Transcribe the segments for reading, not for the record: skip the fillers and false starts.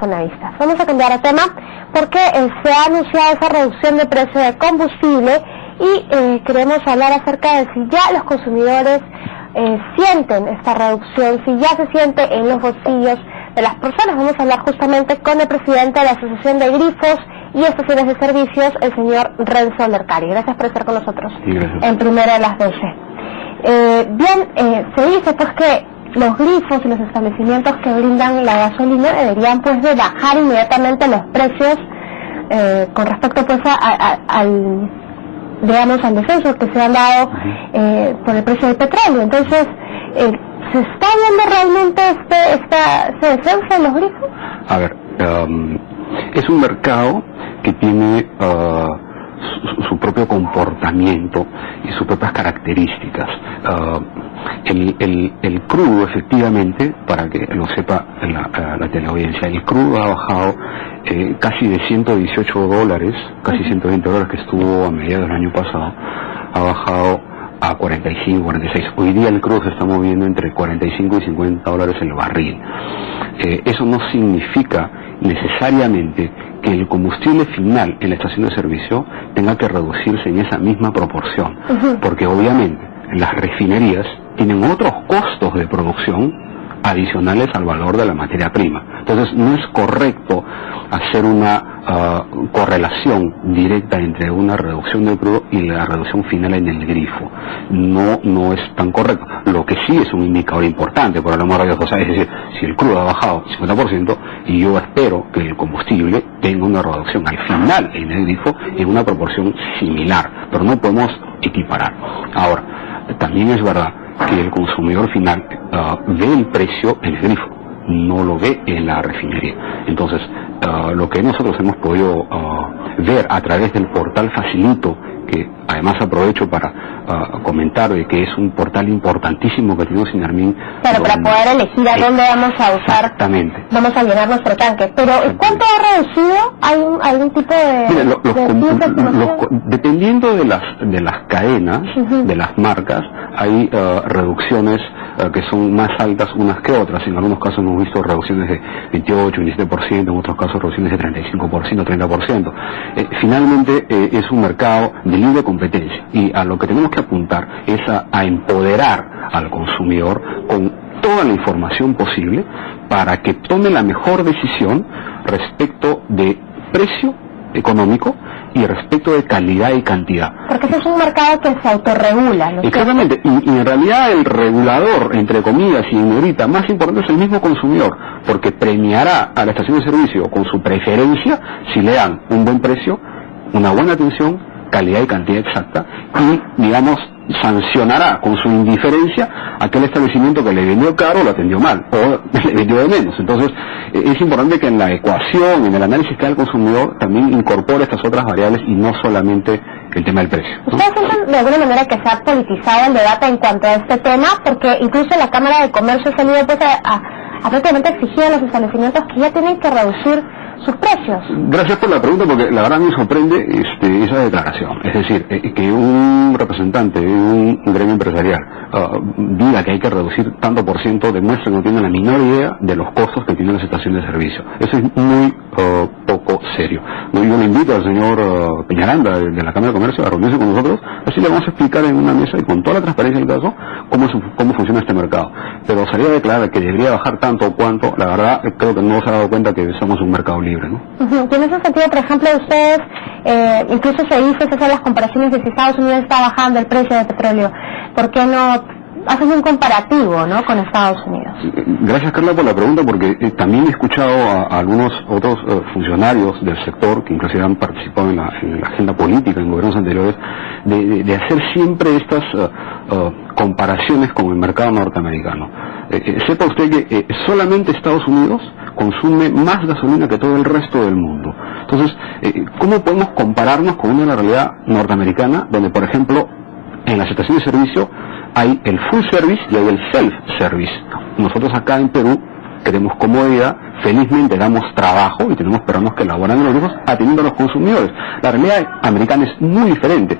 Economistas. Vamos a cambiar de tema porque se ha anunciado esa reducción de precio de combustible y queremos hablar acerca de si ya los consumidores sienten esta reducción, si ya se siente en los bolsillos de las personas. Vamos a hablar justamente con el presidente de la Asociación de Grifos y Estaciones de Servicios, el señor Renzo Lercari. Gracias por estar con nosotros en Primera de las 12. Se dice pues que los grifos y los establecimientos que brindan la gasolina deberían pues de bajar inmediatamente los precios con respecto pues al descenso que se han dado por el precio del petróleo. Entonces, ¿se está viendo realmente este descenso en los grifos? A ver, es un mercado que tiene su propio comportamiento y sus propias características. El crudo, efectivamente, para que lo sepa la teleaudiencia, el crudo ha bajado casi de $118, casi $120 que estuvo a mediados del año pasado, ha bajado a 45, 46. Hoy día el crudo se está moviendo entre 45 y $50 el barril. Eso no significa necesariamente que el combustible final en la estación de servicio tenga que reducirse en esa misma proporción, porque obviamente las refinerías tienen otros costos de producción adicionales al valor de la materia prima. Entonces no es correcto hacer una correlación directa entre una reducción del crudo y la reducción final en el grifo. No es tan correcto. Lo que sí es un indicador importante, por el amor de Dios, o sea, es decir, si el crudo ha bajado 50%, y yo espero que el combustible tenga una reducción al final en el grifo en una proporción similar, pero no podemos equiparar. Ahora, también es verdad que el consumidor final ve el precio en el grifo, no lo ve en la refinería. Entonces, lo que nosotros hemos podido ver a través del portal Facilito, que además aprovecho para comentar de que es un portal importantísimo que tenemos en Armin. Claro, para poder elegir a dónde vamos a usar, exactamente, vamos a llenar nuestro tanque. Pero ¿cuánto ha reducido? ¿Hay algún tipo de dependiendo de las cadenas, de las marcas, hay reducciones que son más altas unas que otras. En algunos casos hemos visto reducciones de 28, 27%, en otros casos reducciones de 35%, 30%. Finalmente es un mercado de libre competencia, y a lo que tenemos que apuntar es a empoderar al consumidor con toda la información posible para que tome la mejor decisión respecto de precio económico y respecto de calidad y cantidad. Porque ese es un mercado que se autorregula, ¿no? Exactamente, y en realidad el regulador, entre comillas y en negrita, más importante es el mismo consumidor, porque premiará a la estación de servicio con su preferencia si le dan un buen precio, una buena atención, calidad y cantidad exacta, y, digamos, sancionará con su indiferencia aquel establecimiento que le vendió caro o lo atendió mal, o le vendió de menos. Entonces, es importante que en la ecuación, en el análisis que da el consumidor, también incorpore estas otras variables y no solamente el tema del precio, ¿no? ¿Ustedes sienten de alguna manera que se ha politizado el debate en cuanto a este tema? Porque incluso la Cámara de Comercio ha salido pues a prácticamente exigir a los establecimientos que ya tienen que reducir sus precios. Gracias por la pregunta, porque la verdad me sorprende esa declaración. Es decir, que un representante de un gremio empresarial diga que hay que reducir tanto por ciento, demuestra que no tiene la menor idea de los costos que tienen las estaciones de servicio. Eso es muy poco serio. Yo le invito al señor Peñaranda de la Cámara de Comercio a reunirse con nosotros, así le vamos a explicar en una mesa y con toda la transparencia del caso cómo funciona este mercado. Pero salir a declarar que debería bajar tanto o cuánto, la verdad creo que no se ha dado cuenta que somos un mercado libre, ¿no? Y en ese sentido, por ejemplo, ustedes, incluso se hacen las comparaciones de si Estados Unidos está bajando el precio del petróleo, ¿por qué no hacen un comparativo, ¿no?, con Estados Unidos? Gracias, Carla, por la pregunta, porque también he escuchado a algunos otros funcionarios del sector que inclusive han participado en la agenda política en gobiernos anteriores de hacer siempre estas comparaciones con el mercado norteamericano. Sepa usted que solamente Estados Unidos consume más gasolina que todo el resto del mundo. Entonces, ¿cómo podemos compararnos con una realidad norteamericana donde, por ejemplo, en las estaciones de servicio hay el full service y hay el self service? Nosotros acá en Perú queremos comodidad, felizmente damos trabajo y tenemos peruanos que laboran en los grupos atendiendo a los consumidores. La realidad americana es muy diferente.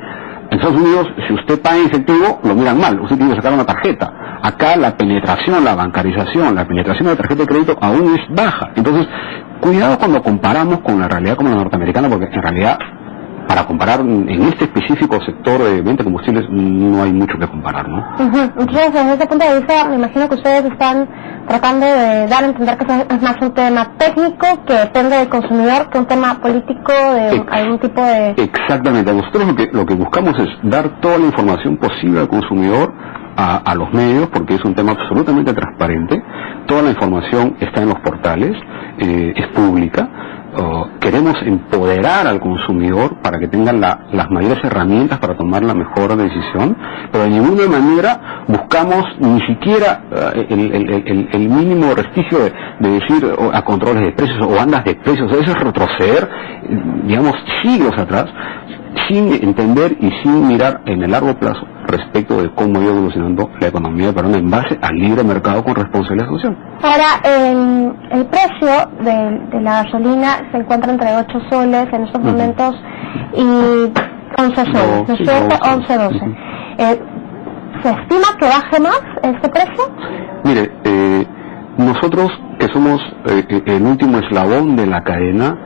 En Estados Unidos, si usted paga en efectivo, lo miran mal, usted tiene que sacar una tarjeta. Acá la penetración, la bancarización, la penetración de la tarjeta de crédito aún es baja. Entonces, cuidado cuando comparamos con la realidad como la norteamericana, porque en realidad, para comparar en este específico sector de venta de combustibles, no hay mucho que comparar, ¿no? Entonces, desde ese punto de vista, me imagino que ustedes están tratando de dar a entender que es más un tema técnico que depende del consumidor que un tema político de algún tipo de... Exactamente. Nosotros lo que buscamos es dar toda la información posible al consumidor, a los medios, porque es un tema absolutamente transparente. Toda la información está en los portales, es pública. Queremos empoderar al consumidor para que tengan las mayores herramientas para tomar la mejor decisión, pero de ninguna manera buscamos ni siquiera el mínimo resquicio de decir a controles de precios o bandas de precios. Eso es retroceder, digamos, siglos atrás, sin entender y sin mirar en el largo plazo respecto de cómo ha ido evolucionando la economía peruana en base al libre mercado con responsabilidad social. Ahora, el precio de la gasolina se encuentra entre 8 soles en estos momentos y 11 soles, ¿no es cierto? 11, 12. ¿Se estima que baje más este precio? Mire, nosotros que somos el último eslabón de la cadena,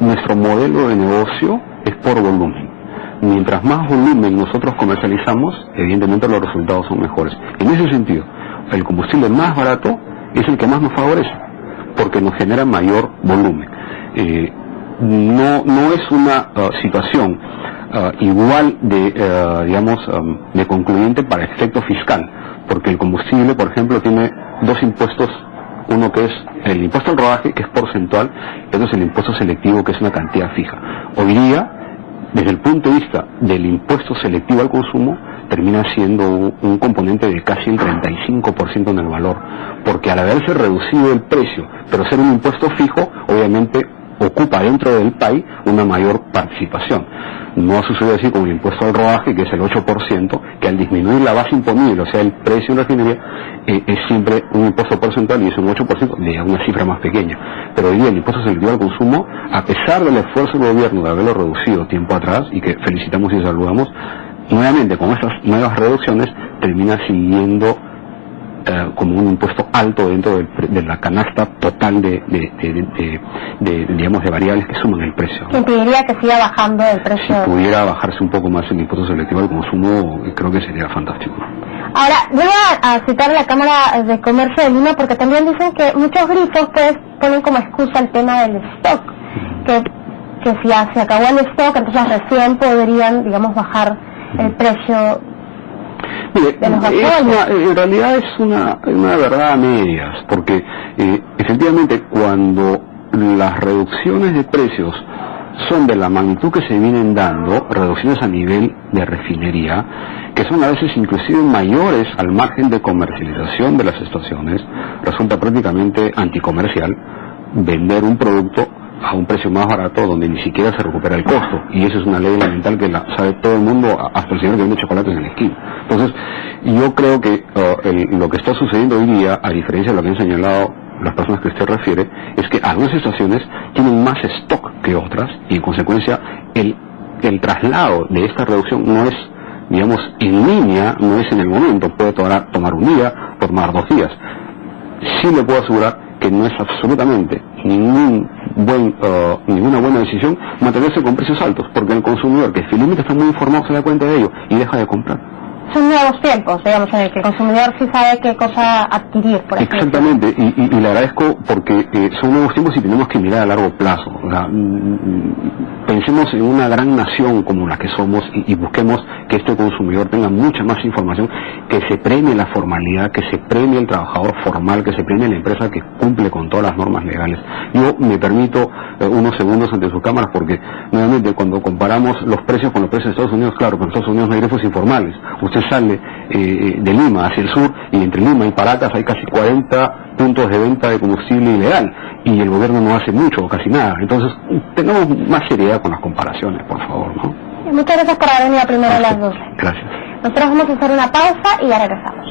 nuestro modelo de negocio es por volumen. Mientras más volumen nosotros comercializamos, evidentemente los resultados son mejores. En ese sentido, el combustible más barato es el que más nos favorece, porque nos genera mayor volumen. No es una situación igual de concluyente para efecto fiscal, porque el combustible, por ejemplo, tiene dos impuestos. Uno que es el impuesto al rodaje, que es porcentual, y otro es el impuesto selectivo, que es una cantidad fija. Hoy día, desde el punto de vista del impuesto selectivo al consumo, termina siendo un componente de casi el 35% en el valor, porque al haberse reducido el precio, pero ser un impuesto fijo, obviamente ocupa dentro del PAI una mayor participación. No ha sucedido así con el impuesto al rodaje, que es el 8%, que al disminuir la base imponible, o sea, el precio en refinería, es siempre un impuesto porcentual y es un 8% de una cifra más pequeña. Pero hoy día el impuesto selectivo al consumo, a pesar del esfuerzo del gobierno de haberlo reducido tiempo atrás, y que felicitamos y saludamos, nuevamente con estas nuevas reducciones termina siguiendo como un impuesto alto dentro de la canasta total de variables que suman el precio. ¿Quién pediría que siga bajando el precio? Si pudiera bajarse un poco más el impuesto selectivo al consumo, creo que sería fantástico. Ahora, voy a citar a la Cámara de Comercio de Lima, porque también dicen que muchos grifos pues ponen como excusa el tema del stock, que si ya se acabó el stock, entonces recién podrían, digamos, bajar el precio. Mire, en realidad es una verdad a medias, porque efectivamente cuando las reducciones de precios son de la magnitud que se vienen dando, reducciones a nivel de refinería, que son a veces inclusive mayores al margen de comercialización de las estaciones, resulta prácticamente anticomercial vender un producto a un precio más barato donde ni siquiera se recupera el costo, y eso es una ley elemental que la sabe todo el mundo, hasta el señor que vende chocolates en la esquina. Entonces, yo creo que lo que está sucediendo hoy día, a diferencia de lo que han señalado las personas que usted refiere, es que algunas estaciones tienen más stock que otras, y en consecuencia el traslado de esta reducción no es, digamos, en línea, no es en el momento, puede tomar un día, puede tomar 2 días. Sí le puedo asegurar que no es absolutamente ninguna buena decisión mantenerse con precios altos, porque el consumidor, que finalmente está muy informado, se da cuenta de ello y deja de comprar. Son nuevos tiempos, digamos, en el que el consumidor sí sabe qué cosa adquirir, por ejemplo. Exactamente, y le agradezco porque son nuevos tiempos y tenemos que mirar a largo plazo. O sea, pensemos en una gran nación como la que somos y busquemos que este consumidor tenga mucha más información, que se premie la formalidad, que se premie el trabajador formal, que se premie la empresa que cumple con todas las normas legales. Yo me permito unos segundos ante sus cámaras, porque nuevamente cuando comparamos los precios con los precios de Estados Unidos, claro, con Estados Unidos no hay grifos informales. Usted sale de Lima hacia el sur, y entre Lima y Paracas hay casi 40 puntos de venta de combustible ilegal, y el gobierno no hace mucho o casi nada. Entonces, tengamos más seriedad con las comparaciones, por favor, ¿no? Muchas gracias por haber venido primero a las 12. Gracias. Nosotros vamos a hacer una pausa y ya regresamos.